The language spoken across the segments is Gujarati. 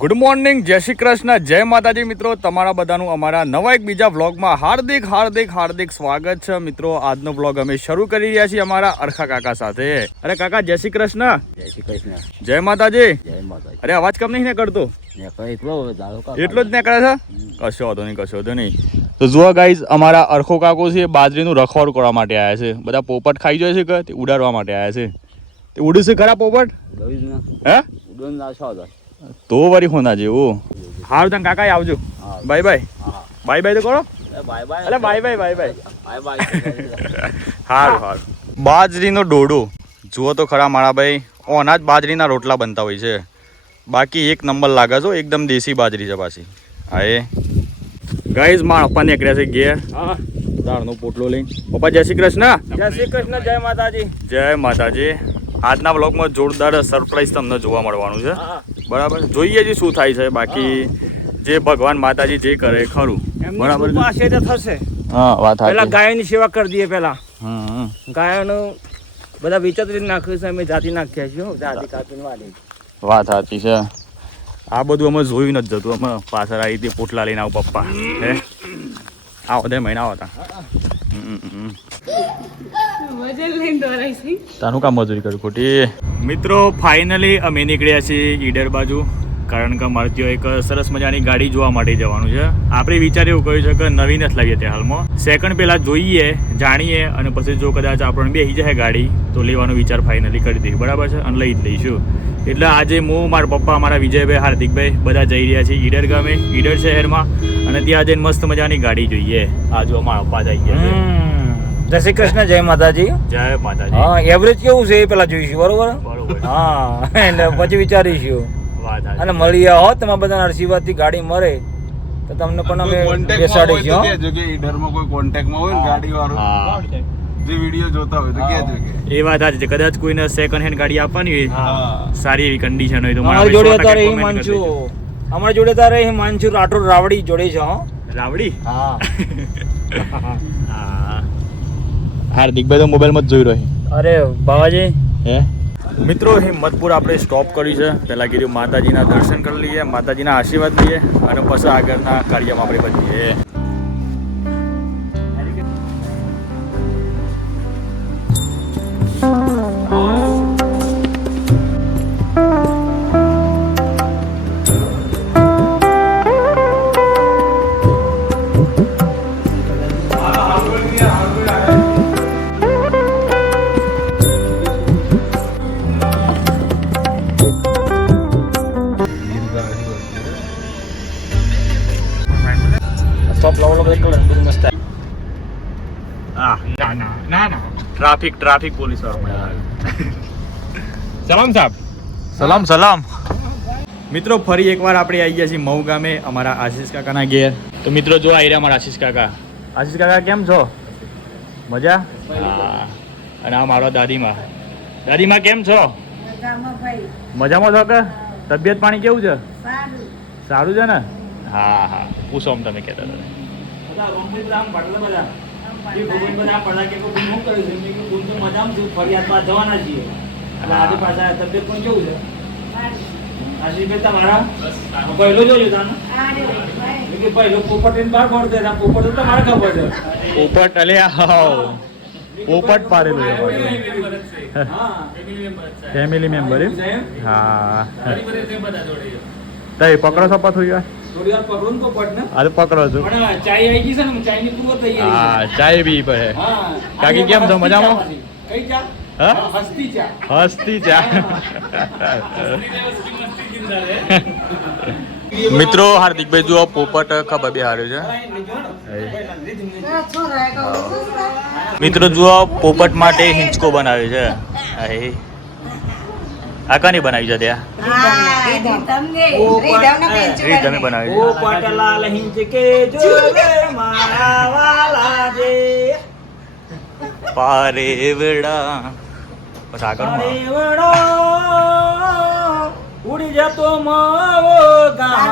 ગુડ મોર્નિંગ, જય શ્રી કૃષ્ણ, જય માતાજી મિત્રો. તમારા બધાનું અમારા નવા એક બીજા વ્લોગમાં હાર્દિક હાર્દિક હાર્દિક સ્વાગત છે મિત્રો. આજનો વ્લોગ અમે શરૂ કરી રહ્યા છીએ અમારા અરખા કાકા સાથે. અરે કાકા, જય શ્રી કૃષ્ણ. જય શ્રી કૃષ્ણ. જય માતાજી. જય માતાજી. અરે અવાજ કમ નહીં કરતો? એટલો જ નીકળે છે. કશો વાંધો નહીં, કશો વાંધો નહીં. તો જુઓ ગાઈઝ, અમારા અરખો કાકો છે બાજરીનું રખવાડું કરવા માટે આવ્યા છે. બધા પોપટ ખાઈ જાય છે કે તે ઉડાડવા માટે આવ્યા છે. તે ઉડે છે ખરા પોપટ? હે તો વરી હોના જેવું. હારું તને કાકા આવજો. By bye. બાય બાય તો કરો. Bye bye. અરે bye bye bye bye. Bye bye. હારું હારું. બાજરીનો ડોડો જુઓ તો ખરા મારા ભાઈ. ઓના જ બાજરીના રોટલા બનતા હોય છે. બાકી એક નંબર લાગે છો, એકદમ દેશી બાજરી છે પાછી. હા એ ગાઈઝ, મારા પપ્પા નીકળ્યા છે ઘેર. હા, દાળનો પોટલો લઈને. પપ્પા જય શ્રી કૃષ્ણ. જય શ્રી કૃષ્ણ. જય માતાજી. જય માતાજી. આજના બ્લોગમાં જોરદાર સરપ્રાઈઝ તમને જોવા મળવાનું છે. બરાબર, જોઈએ છે શું થાય છે. બાકી જે ભગવાન માતાજી જે કરે ખરું. બરાબર પાસે તો થશે. હા, વાત પેલા ગાયોની સેવા કરી દઈએ. પેલા હમ ગાયોનું બધા વિચતરી નાખ્યું છે, અમે જાતિ નાખ્યા છીએ. જાતિ કાપીને વાળી. વાત સાચી છે. આ બધું અમે જોયું નથી જતું. અમે પાછળ આવી રીતે પોટલા લઈને આવું પપ્પા. હે આવો દે મહિના આવતા. તાનું કામ મજૂરી કરું ખોટી. મિત્રો ફાઇનલી અમે નીકળ્યા છીએ ઈડર બાજુ. કારણ કે અમારે ત્યાં એક સરસ મજાની ગાડી જોવા માટે જવાનું છે. આપણે વિચાર એવું કહ્યું છે કે નવી નથી લાવીએ તે હાલમાં. સેકન્ડ પહેલા જોઈએ, જાણીએ, અને પછી જો કદાચ આપણને બેસી જાય ગાડી તો લેવાનો વિચાર ફાઇનલી કરી દઈએ. બરાબર છે, અને લઈ જ લઈશું. એટલે આજે હું, મારા પપ્પા, મારા વિજયભાઈ, હાર્દિકભાઈ બધા જઈ રહ્યા છીએ ઈડર ગામે, ઈડર શહેરમાં. અને ત્યાં જઈને મસ્ત મજાની ગાડી જોઈએ. આ જો મારા પપ્પા જઈ ગયા. જય શ્રી કૃષ્ણ. જય માતાજી. જય માતાજી. હા, એવરેજ કેવું છે એ પેલા જોઈશું. બરોબર. બરોબર. હા, એટલે પછી વિચારીશું. વાત સાચી. અને મળી આવો તમારા બધા આશીર્વાદ થી ગાડી મળે તો તમને પણ અમે બેસાડીશું. ઈડરમાં કોઈ કોન્ટેક્ટમાં હોય ને ગાડી વાળો, હા, જે વિડીયો જોતા હોય તો કહેજો કે એ વાત સાચી છે. કદાચ કોઈને સેકન્ડ હેન્ડ ગાડી આપવાની હોય, સારી એવી કન્ડિશન હોય તો અમારી જોડે તારે એ માનશું. અમારી જોડે તારે એ માનશું રાઠોડ રાવડી જોડે છે. હો રાવડી. હા. હાર્દિકભાઈ તો મોબાઈલમાં જ જોઈ રહ્યો. અરે બાવાજી. હે મિત્રો, હિંમતપુર આપણે સ્ટોપ કર્યું છે. પહેલાં કીધું માતાજીના દર્શન કરી લઈએ, માતાજીના આશીર્વાદ લઈએ, અને પછી આગળના કાર્યમાં આપણે વધીએ. સ્ટોપ લાવો બધું મસ્ત. ના ટ્રાફિક પોલીસ વાળો. સલામ સાહેબ. સલામ. મિત્રો, ફરી એકવાર આપણે આવી ગયા છીએ મહુ ગામે, અમારા આશીષ કાકાના ઘેર. તો મિત્રો, જો આવી રહ્યા અમારા આશીષ કાકા. આશીષ કાકા કેમ છો? મજા? હા. અને આ મારો દાદીમા. દાદીમા કેમ છો? મજામાં છો કે? તબિયત પાણી કેવું છે? સારું છે ને? હા હા, પૂછો આમ તમે કહેતા હતા. ફરિયાદમાં જવાના છીએ. અને આજે પાછા તબિયત પણ કેવું છે? આશીષભાઈ તમારા પહેલો જોયું તાનું પહેલો પોપટ બહાર પડતો પોપટ તો મારે ખબર છે. પોપટ અલ્યા પોપટ પાડેલું છે. ફેમિલી મેમ્બર એમ? હા. તઈ પકડો છો પાછું યાર? થોડી વાર પકડો ને પોપટ ને. હા, પકડો છો. પણ ચાય આવી ગઈ છે ને, ચાયની પૂર્વ તૈયારી. હા, ચાય બી પડે. હા. કાકી કેમ છો? મજામાં? કઈ ચા? હા, હસ્તી ચા. હસ્તી ચા. મિત્રો, હાર્દિકભાઈ જુઓ પોપટ ખબર બે હાર્યો છે. મિત્રો જુઓ, પોપટ માટે હિંચકો બનાવ્યો છે. આ કાની બનાવી છે ત્યાં? તમે બનાવી છે. પોપટલાલ હિંચકે જોવે મારા વાલા જે પારેવડા. બસ આગળ પારેવડો ઉડી જતો માવો ગામ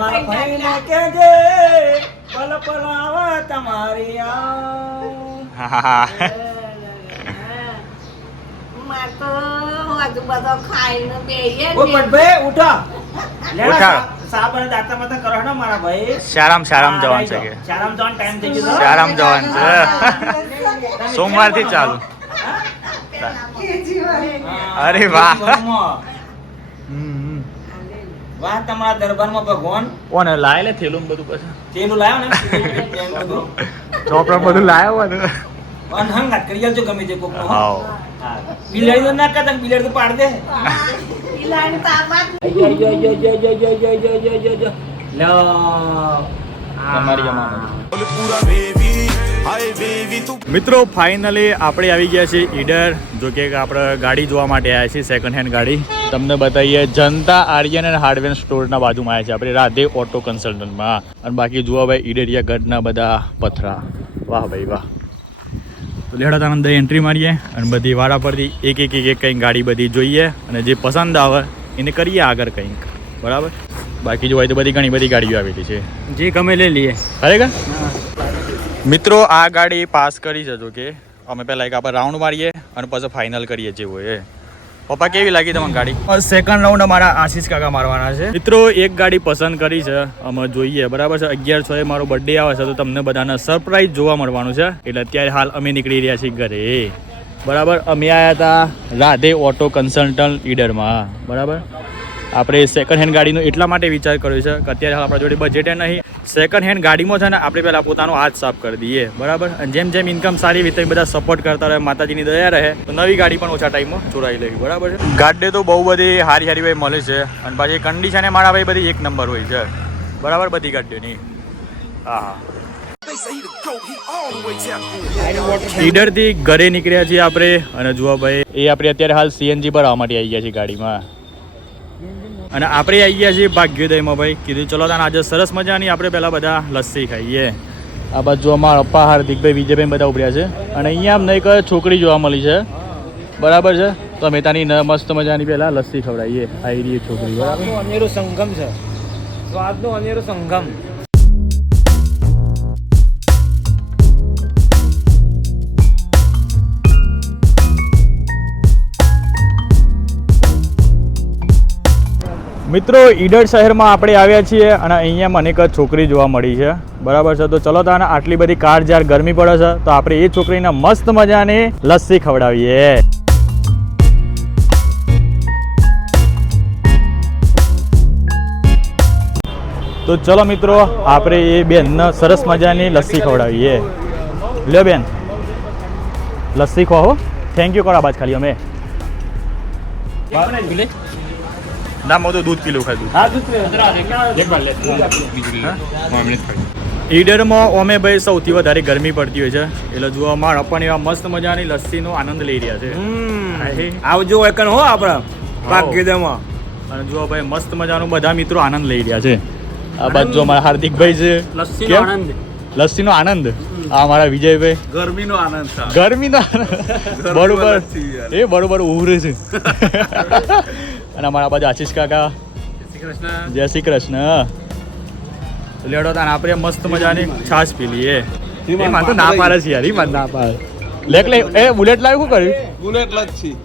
મારા ભાઈને કેજે પલ પલાવા તમારી આ. તો હજુ બધો ખાઈને બેહીએ ઓ પટભાઈ ઉઠા લેડા ઉઠાડો. સાહેબ અને દાતા માતા કરો ને મારા ભાઈ. શારામ જવાનું છે કે શારામ જવાનું ટાઈમ થઈ ગયો. શારામ જવાનું છે સોમવારથી ચાલુ. અરે વાહ. વાહ તમારા દરબારમાં ભગવાન કોને લાય લે થેલું ને બધું પછી તેનું લાયો ને તેનું બધું ચોપડા બધું લાયો ને અનહંગાત કરી આલજો ગમે તે કોકનો. હાવ. હા. બિલાડી તો ના કરતા બિલાડી તો પાડ દે. લો. તમારી મિત્રો ફાઇનલી આપણે આવી ગયા છીએ ઈડર. જો કે આપણે ગાડી જોવા માટે આવ્યા છીએ સેકન્ડ હેન્ડ ગાડી. તમને બતાવીએ જનતા આર્યન એન્ડ હાર્ડવેર સ્ટોરના બાજુમાં આવ્યા છે આપણે રાધે ઓટો કન્સલ્ટન્ટમાં. અને બાકી જુઓ ભાઈ ઈડરિયા ગઢના બધા પથરા. વાહ ભાઈ વાહ. તો લેડા તમે અંદર એન્ટ્રી મારીએ અને બધી વાળા પરથી એક કંઈક ગાડી બધી જોઈએ અને જે પસંદ આવે એને કરીએ આગળ કંઈક. બરાબર. બાકી જોવાય તો બધી ઘણી બધી ગાડીઓ આવેલી છે. જે ગમે લઈ લઈએ. ખરેખર મિત્રો આ ગાડી પાસ કરી છે. જો કે અમે પહેલાં એક આપણે રાઉન્ડ મારીએ અને પછી ફાઇનલ કરીએ જેવું એ. પપ્પા કેવી લાગી તમને ગાડી? સેકન્ડ રાઉન્ડ અમારા આશીષ કાકા મારવાના છે. મિત્રો એક ગાડી પસંદ કરી છે અમે જોઈએ. બરાબર છે 11/6 મારો બર્થડે આવે છે તો તમને બધાને સરપ્રાઈઝ જોવા મળવાનું છે. એટલે અત્યારે હાલ અમે નીકળી રહ્યા છીએ ઘરે. બરાબર. અમે આવ્યા હતા રાધે ઓટો કન્સલ્ટન્ટ ઈડરમાં. બરાબર. આપણે સેકન્ડ હેન્ડ ગાડીનો એટલા માટે વિચાર કર્યો છે કે અત્યારે હાલ આપણા જોડે બજેટ નહીં. સેકન્ડ હેન્ડ ગાડીમાં છે ને આપણે પહેલાં પોતાનો હાથ સાફ કરી દઈએ. બરાબર. અને જેમ જેમ ઇન્કમ સારી રીતે બધા સપોર્ટ કરતા રહે, માતાજીની દયા રહે તો નવી ગાડી પણ ઓછા ટાઈમમાં ચોરાઈ લેવી. બરાબર છે. ગાડી તો બહુ બધી હારી ભાઈ મળે છે અને પાછી કન્ડિશન એ મારા ભાઈ બધી એક નંબર હોય છે. બરાબર બધી ગાડીઓની. હા. ઈડરથી ઘરે નીકળ્યા છીએ આપણે અને જુઓ ભાઈ એ આપણે અત્યારે હાલ સીએનજી ભરવા માટે આવી ગયા છીએ ગાડીમાં. અને આપણે આવી ગયા છીએ ભાગ્યોદયમાં ભાઈ. કીધું ચલો તાને આજે સરસ મજાની આપણે પહેલાં બધા લસ્સી ખાઈએ. આ બાજુ અમારા પપ્પા હાર્દિકભાઈ વિજયભાઈ બધા ઉભર્યા છે અને અહીંયા અમને એક છોકરી જોવા મળી છે. બરાબર છે. તો અમે તાની મસ્ત મજાની પહેલાં લસ્સી ખવડાવીએ. આવી રહી છોકરી. બરાબર. અનેરો સંગમ છે. સ્વાદનો અનેરો સંગમ. મિત્રો ઈડર શહેરમાં આપણે આવ્યા છીએ અને અહીંયા મને એક છોકરી જોવા મળી છે. બરાબર છે. તો ચલો તાને આટલી બધી કાર જ્યારે ગરમી પડે છે તો આપણે એ છોકરીને મસ્ત મજાની લસ્સી ખવડાવીએ. તો ચલો મિત્રો આપણે એ બેનને સરસ મજાની લસ્સી ખવડાવીએ. લ્યો બેન લસ્સી ખો. થેન્ક યુ કરો બાદ ખાલી અમે ના હું તો દૂધ પીલું ખાધું. ઈડરમાં અમે ભાઈ સૌથી વધારે ગરમી પડતી હોય છે એટલે જુઓ અમારા પણ એવા મસ્ત મજાની લસ્સીનો આનંદ લઈ રહ્યા છે. આવજો એકન હો આપણા ભાગ્યોદયમાં. અને જુઓ ભાઈ મસ્ત મજાનો બધા મિત્રો આનંદ લઈ રહ્યા છે. આ બાજુ અમારા હાર્દિકભાઈ છે. લસ્સીનો આનંદ. લસ્સીનો આનંદ. આ અમારા વિજયભાઈ ગરમીનો આનંદ છે. ગરમીનો બરોબર એ બરોબર ઉભરે છે. અને અમારા બાજુ આશીષ કાકા. જય શ્રી કૃષ્ણ. લેડો તાન આપણે મસ્ત મજાની છાશ પી લઈએ. એમાં તો ના પાડે છે યાર. એમાં ના પાડે. લેક લે એ બુલેટ લાવ્યું શું કર્યું? બુલેટ લચ્છી.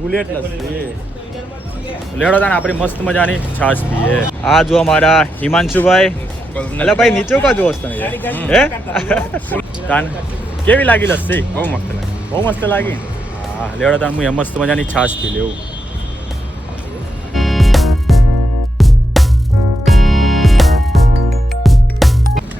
બુલેટ લસ્સી. લેડો તાન આપણે મસ્ત મજાની છાશ પીએ. આ જો અમારા હિમાંશુભાઈ. એટલે ભાઈ નીચે કા જોવો તમે હે? તાન કેવી લાગી લસ્સી? બહુ મસ્ત લાગે. બહુ મસ્ત લાગી. હા લેડો તાન હું મસ્ત મજાની છાશ પી લેવું.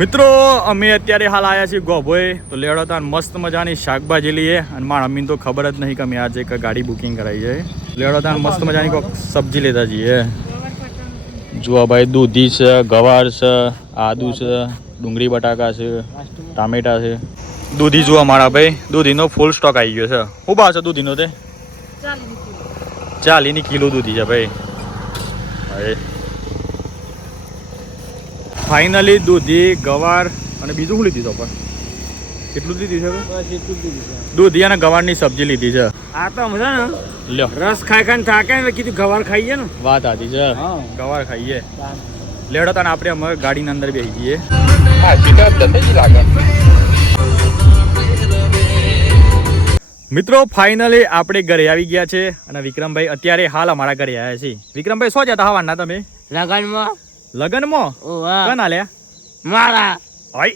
મિત્રો અમે અત્યારે હાલ આવ્યા છીએ ગોભોય. તો લેડો તાન મસ્ત મજાની શાકભાજી લઈએ અને મારા અમ્મીને તો ખબર જ નહીં કે અમે આજે એક ગાડી બુકિંગ કરાવી છે. લેડો તાન મસ્ત મજાની કોઈક સબ્જી લેતા જઈએ. જુઓ ભાઈ દૂધી છે, ગવાર છે, આદુ છે, ડુંગળી બટાકા છે, ટામેટા છે. દૂધી જુઓ મારા ભાઈ દૂધીનો ફૂલ સ્ટોક આવી ગયો છે. શું ભાવ છે દૂધીનો? તે 40 કિલો દૂધી છે ભાઈ. હવે ફાઇનલી દૂધી, ગવાર અને બીજું શું લીધી તો પણ કેટલું લીધી છે? દૂધી અને ગવારની સબ્જી લીધી છે. આ તો મજા ને લ્યો રસ ખાઈ ખાઈને થાકે ને કીધું ગવાર ખાઈએ ને. વાત આતી છે. ગવાર ખાઈએ. લેડો તાને આપણે અમારે ગાડીની અંદર બેસી જઈએ. મિત્રો ફાઇનલી આપણે ઘરે આવી ગયા છે અને વિક્રમભાઈ અત્યારે હાલ અમારા ઘરે આવ્યા છે. વિક્રમભાઈ શું જતા હવાના તમે? લગનમાં લગનમાં ઓવા કન આલ્યા મારા હોય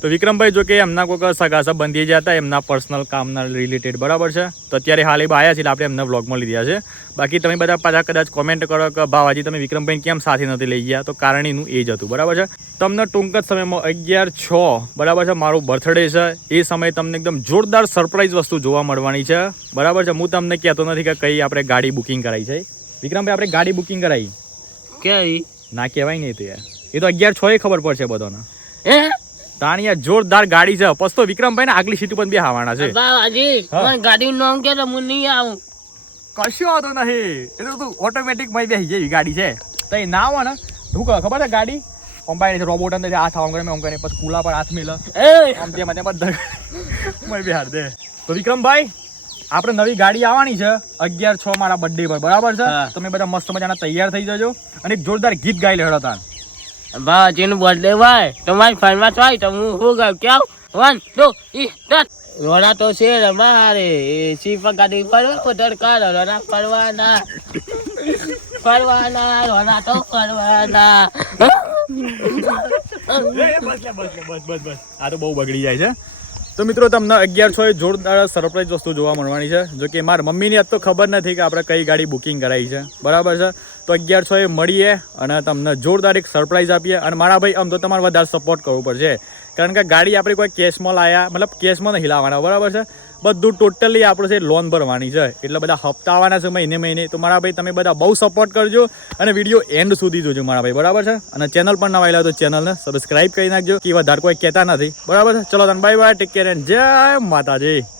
તો વિક્રમભાઈ જો કે એમના કોઈક સગા સંબંધી જે હતા એમના પર્સનલ કામના રિલેટેડ બરાબર છે તો અત્યારે હાલ એ આવ્યા છે એટલે આપણે એમના વ્લોગમાં લીધા છે બાકી તમે બધા પાછા કદાચ કોમેન્ટ કરો કે ભાવાજી તમે વિક્રમભાઈ કેમ સાથે નથી લઈ ગયા તો કારણ એનું એ જ હતું બરાબર છે તમને ટૂંક જ સમયમાં 11/6 બરાબર છે મારું બર્થડે છે એ સમયે તમને એકદમ જોરદાર સરપ્રાઈઝ વસ્તુ જોવા મળવાની છે બરાબર છે હું તમને કહેતો નથી કે કઈ આપણે ગાડી બુકિંગ કરાવી છે વિક્રમભાઈ આપણે ગાડી બુકિંગ કરાવી કેવી ના કહેવાય નહીં તો યાર એ તો 11/6 ખબર પડશે બધાને એ તાણી યાર જોરદાર ગાડી છે પસ્તો વિક્રમભાઈ ને આગલી સીટ ઉપર બે હાવાના છે બાવાજી હા. મને ગાડીનું નામ કે તો હું નહીં આવું કશું વાંધો નહીં એ તો તું ઓટોમેટિક માં બેસી જેવી ગાડી છે તો એ ના આવે ને શું કહે ખબર છે ગાડી અંબાઈ રોબોટ અંદર હાથ આમ કરે પછી કુલા પર હાથ મેલે એ આમ તેમાં બધા મય બેહાર દે તો વિક્રમભાઈ આપણે નવી ગાડી આવવાની છે 11/6 મારા બર્થડે પર બરાબર છે હા. તમે બધા મસ્ત મજાના તૈયાર થઈ જજો અને એક જોરદાર ગીત ગાઈ લેડો તાન બાવાજીનું બર્થડે હોય તમારી ફાઈલમાં હોય તો હું શું કહું કેવું 1 2 3 રોડા તો છે મારે એસી પર ગાડી ફરવા પટડ કરો રોડા ફરવાના રોડા તો ફરવાના બસ આ તો બહુ બગડી જાય છે તો મિત્રો તમને 11/6 જોરદાર સરપ્રાઈઝ વસ્તુ જોવા મળવાની છે જો કે મારા મમ્મીની આજ તો ખબર નથી કે આપણે કઈ ગાડી બુકિંગ કરાવી છે બરાબર છે તો 11/6 મળીએ અને તમને જોરદાર એક સરપ્રાઈઝ આપીએ અને મારા ભાઈ આમ તો તમારે વધારે સપોર્ટ કરવો પડશે કારણ કે ગાડી આપણે કોઈ કેશમાં લાયા મતલબ કેશમાં નહીં લાવવાના બરાબર છે બધું ટોટલી આપણે છે લોન ભરવાની છે એટલે બધા હપ્તા આવવાના છે મહિને તો મારા ભાઈ તમે બધા બહુ સપોર્ટ કરજો અને વિડીયો એન્ડ સુધી જોજો મારા ભાઈ બરાબર છે અને ચેનલ પણ નવા આવ્યા તો ચેનલને સબસ્ક્રાઇબ કરી નાખજો કે વધારે કોઈ કહેતા નથી બરાબર છે ચલો તને bye bye take care and જય માતાજી